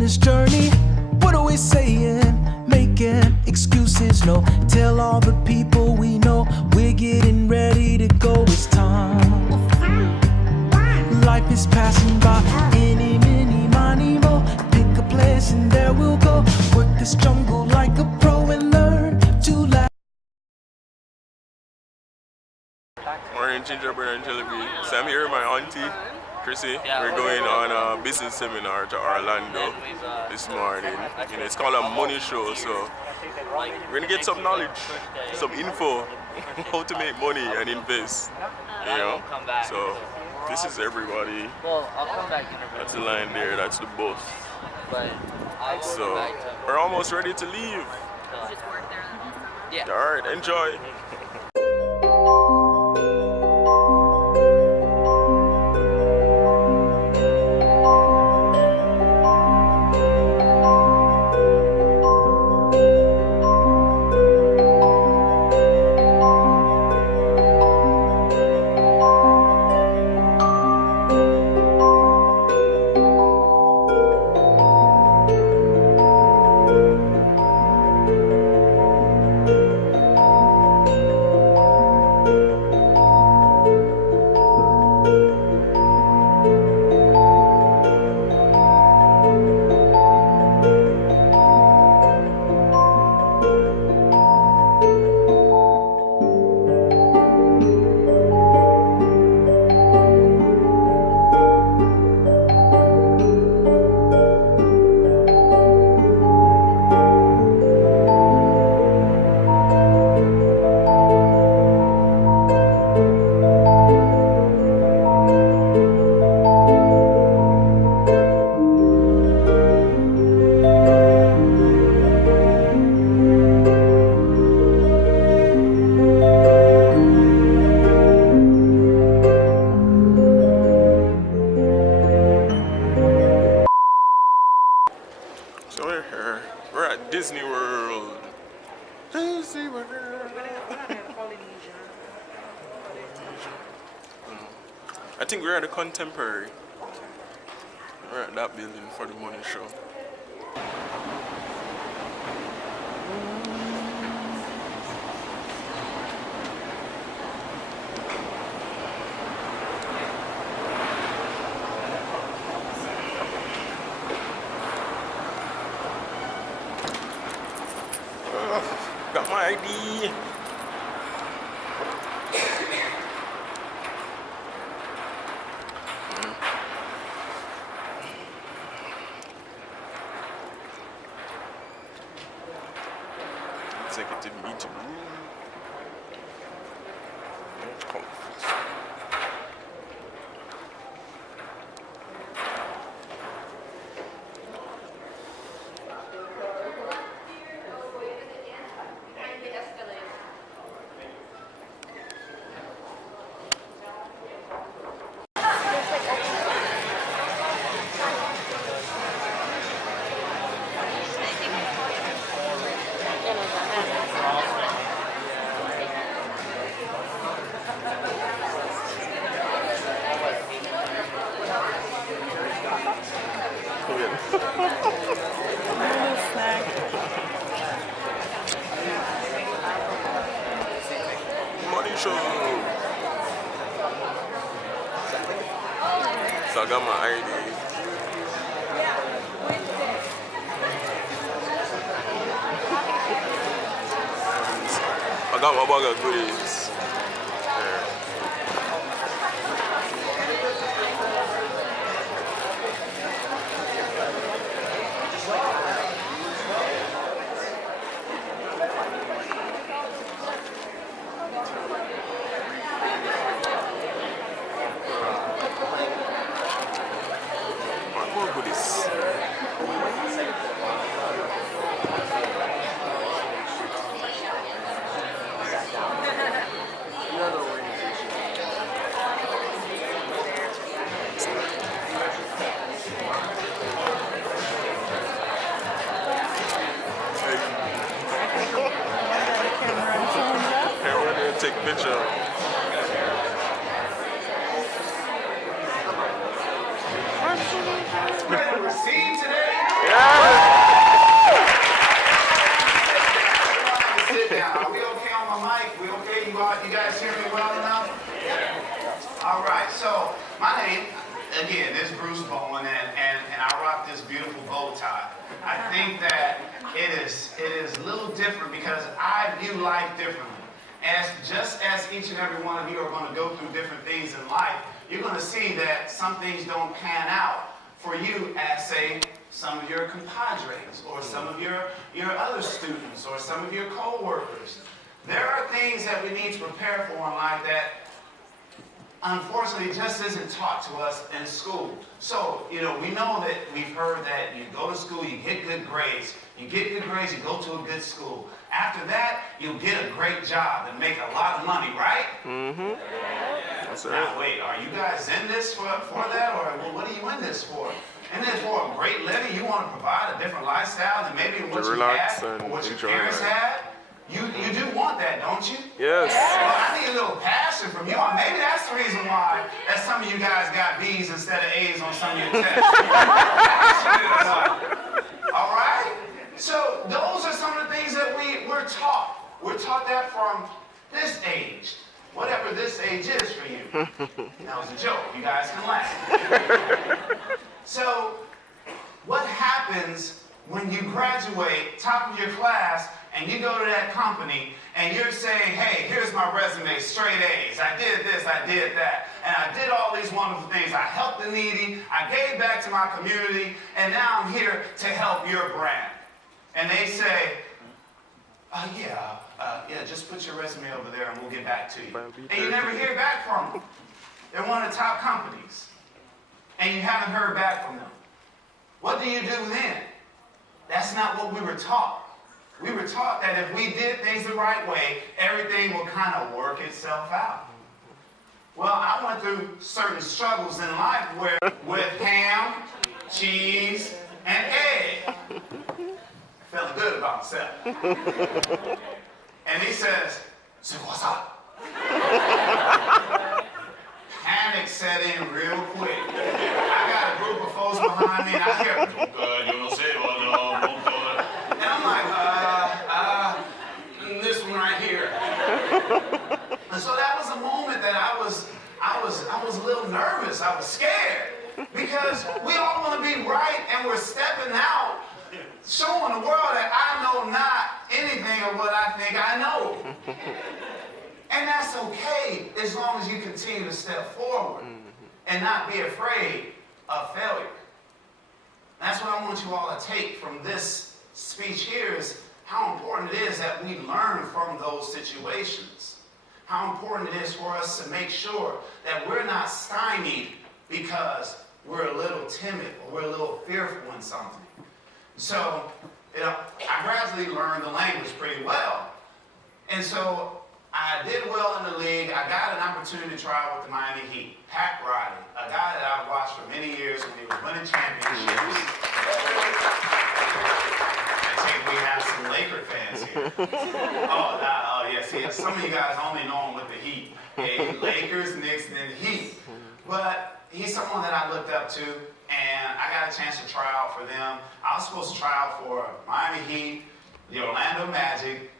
this journey. What are we saying? Making excuses, no. Tell all the people we know we're getting ready to go. It's time. Life is passing by. Any, mini, money, mo. Pick a place and there we'll go. Work this jungle like a pro and learn to laugh. Morning, gingerbread and jelly bean. So I'm here with my auntie, Chrissy. We're going on a business seminar to Orlando this morning. You know, it's called a money show, so we're gonna get some knowledge, some info, how to make money and invest. You know, so this is everybody. That's the line there. That's the boss. So we're almost ready to leave. All right, enjoy. So we're here. We're at Disney World. Disney World. I think we're at the Contemporary. We're at that building for the money show. Got my ID. Executive meeting room. Money show. So I got my ID. I got my bag of goodies. More goodies. Take a picture. See today. Sit down. Are we okay on my mic? We okay? You guys hear me well enough? All right. So my name, again, is Bruce Bowen, and I rock this beautiful bow tie. I think that it is a little different because I view life differently. Just as each and every one of you are going to go through different things in life, you're going to see that some things don't pan out for you as, say, some of your compadres or some of your other students or some of your co-workers. There are things that we need to prepare for in life that unfortunately just isn't taught to us in school. So, we know that we've heard that you go to school, you get good grades. You get good grades, you go to a good school. After that, you'll get a great job and make a lot of money, right? Mm-hmm. That's right. Now, wait, are you guys in this for that? Or what are you in this for? In this for a great living? You want to provide a different lifestyle than maybe what you had or what your parents had? You do want that, don't you? Yes. Well, I need a little passion from you. Or maybe that's the reason why that some of you guys got B's instead of A's on some of your tests. All right? So those are some of the things that we're taught. We're taught that from this age, whatever this age is for you. That was a joke. You guys can laugh. So what happens when you graduate, top of your class, and you go to that company and you're saying, hey, here's my resume, straight A's. I did this, I did that, and I did all these wonderful things. I helped the needy, I gave back to my community, and now I'm here to help your brand. And they say, yeah, just put your resume over there and we'll get back to you. And you never hear back from them. They're one of the top companies. And you haven't heard back from them. What do you do then? That's not what we were taught. We were taught that if we did things the right way, everything will kind of work itself out. Well, I went through certain struggles in life with ham, cheese, and egg. Feeling good about myself. And he says, so what's up? Panic set in real quick. I got a group of folks behind me and I hear, and I'm like, this one right here. And so that was a moment that I was a little nervous. I was scared because we all want to be right and we're stepping out, showing the world that I know not anything of what I think I know. And that's okay as long as you continue to step forward and not be afraid of failure. That's what I want you all to take from this speech here is how important it is that we learn from those situations. How important it is for us to make sure that we're not stymied because we're a little timid or we're a little fearful in something. So, I gradually learned the language pretty well. And so, I did well in the league. I got an opportunity to try out with the Miami Heat. Pat Riley, a guy that I've watched for many years when he was winning championships. I think we have some Laker fans here. Oh, yes. Some of you guys only know him with the Heat. Okay? Lakers, Knicks, and then the Heat. But he's someone that I looked up to, and I got a chance to try out for them. I was supposed to try out for Miami Heat, the Orlando Magic,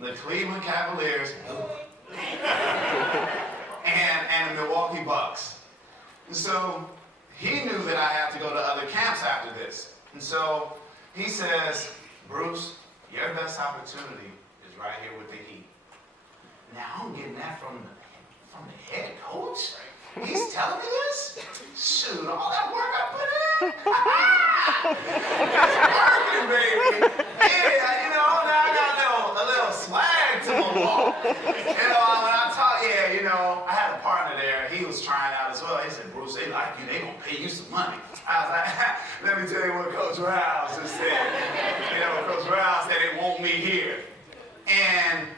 the Cleveland Cavaliers, and the Milwaukee Bucks. And so he knew that I had to go to other camps after this. And so he says, Bruce, your best opportunity is right here with the Heat. Now I'm getting that from the head coach? He's telling me this? Shoot, all that work I put in? It's working, baby. Yeah, now I got a little swag to my walk. When I talk, I had a partner there. He was trying out as well. He said, Bruce, they like you. They gonna pay you some money. I was like, let me tell you what Coach Rouse just said. Coach Rouse said they want me here. And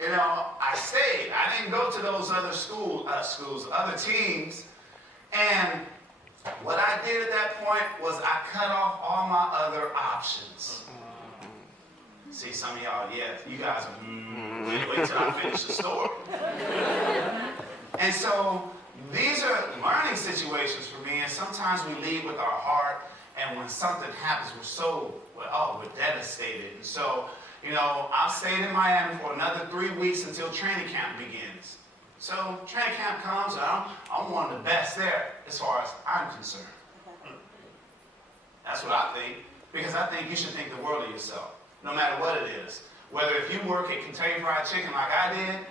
I stayed. I didn't go to those other other teams. And what I did at that point was I cut off all my other options. See, some of y'all, you guys, wait till I finish the story. And so these are learning situations for me, and sometimes we lead with our heart and when something happens, we're devastated. And so, you know, I've stayed in Miami for another 3 weeks until training camp begins. So training camp comes, and I'm one of the best there as far as I'm concerned. That's what I think, because I think you should think the world of yourself, no matter what it is. Whether if you work at Kentucky Fried Chicken like I did,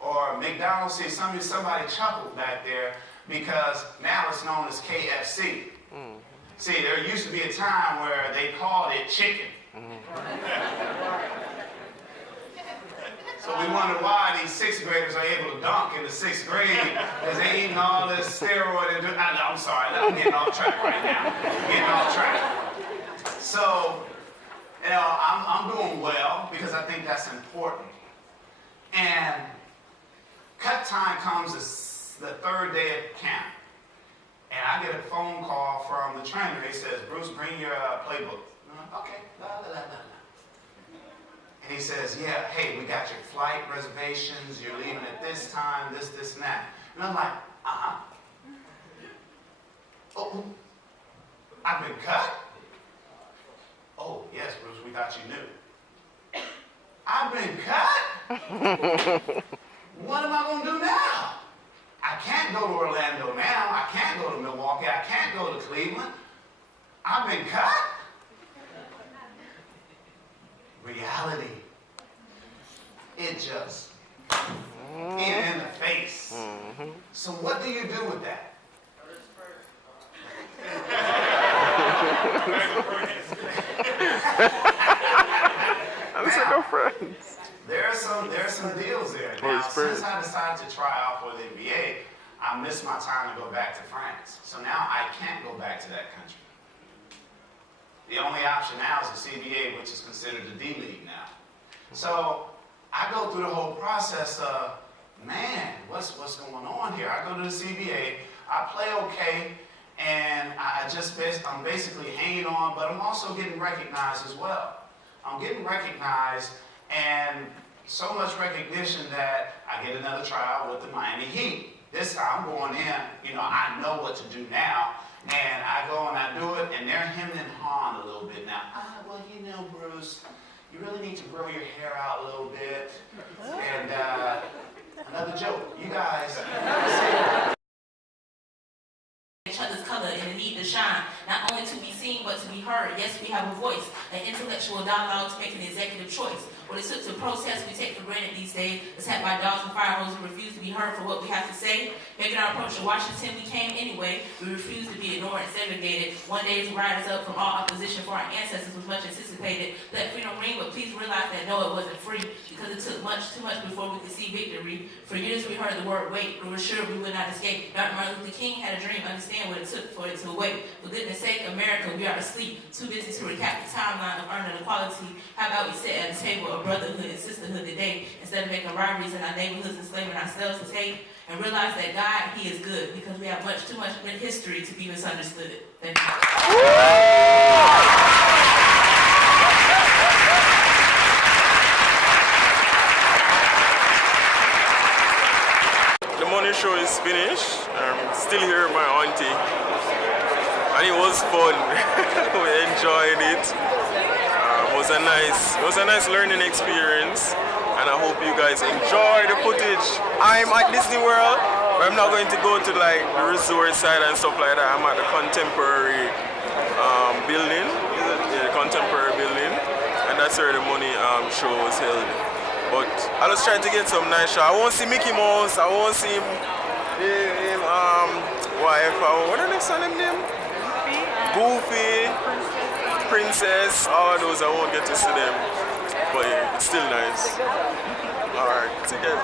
or McDonald's, see somebody chuckled back there because now it's known as KFC. Mm-hmm. See, there used to be a time where they called it chicken. Mm-hmm. So we wonder why these 6th graders are able to dunk in the 6th grade because they eating all this steroid and I'm sorry, I'm getting off track right now. Getting off track. So, you know, I'm doing well because I think that's important. And cut time comes the 3rd day of camp. And I get a phone call from the trainer. He says, Bruce, bring your playbook. And I'm like, okay, blah, blah, blah, blah. And he says, yeah, hey, we got your flight reservations. You're leaving at this time, this, and that. And I'm like, uh-huh. Oh, I've been cut? Oh, yes, Bruce, we thought you knew. I've been cut? What am I going to do now? I can't go to Orlando now. I can't go to Milwaukee. I can't go to Cleveland. I've been cut? Reality. It just in the face. Mm-hmm. So what do you do with that? I'm sick of friends. There are some deals there. Now, since I decided to try out for the NBA, I missed my time to go back to France. So now I can't go back to that country. The only option now is the CBA, which is considered the D League now. So I go through the whole process of, man, what's going on here? I go to the CBA, I play okay, and I'm basically hanging on, but I'm also getting recognized as well. I'm getting recognized, and so much recognition that I get another tryout with the Miami Heat. This time I'm going in, you know, I know what to do now. And I go and I do it, and they're hemming and hawing a little bit now. Well, you know, Bruce, you really need to grow your hair out a little bit. And another joke, you guys. Each other's color and the need to shine, not only to be seen but to be heard. Yes, we have a voice, an intellectual dialogue to make an executive choice. What it took to protest we take for granted these days is had by dogs and fire hoses who refuse to be heard for what we have to say. Making our approach to Washington, we came anyway. We refuse to be ignored and segregated. One day to rise up from all opposition for our ancestors was much anticipated. Let freedom ring, but please realize that no, it wasn't free because it took too much before we could see victory. For years we heard the word wait, but we were sure we would not escape. Dr. Martin Luther King had a dream, understand what it took for it to awake. For goodness sake, America, we are asleep, too busy to recap the timeline of earning equality. How about we sit at a table of brotherhood and sisterhood today, instead of making rivalries in our neighborhoods, enslaving ourselves to take, and realize that God, He is good, because we have too much history to be misunderstood. Thank you. The morning show is finished. I'm still here with my auntie, and it was fun. We enjoyed it. It was a nice learning experience, and I hope you guys enjoy the footage. I'm at Disney World, but I'm not going to go to like the resort side and stuff like that. I'm at the contemporary building, the contemporary building, and that's where the money show was held. But I was trying to get some nice shots. I won't see Mickey Mouse. I won't see him wife. What are the son name? Goofy. Princess, all of those, I won't get to see them, but yeah, it's still nice. Alright, together.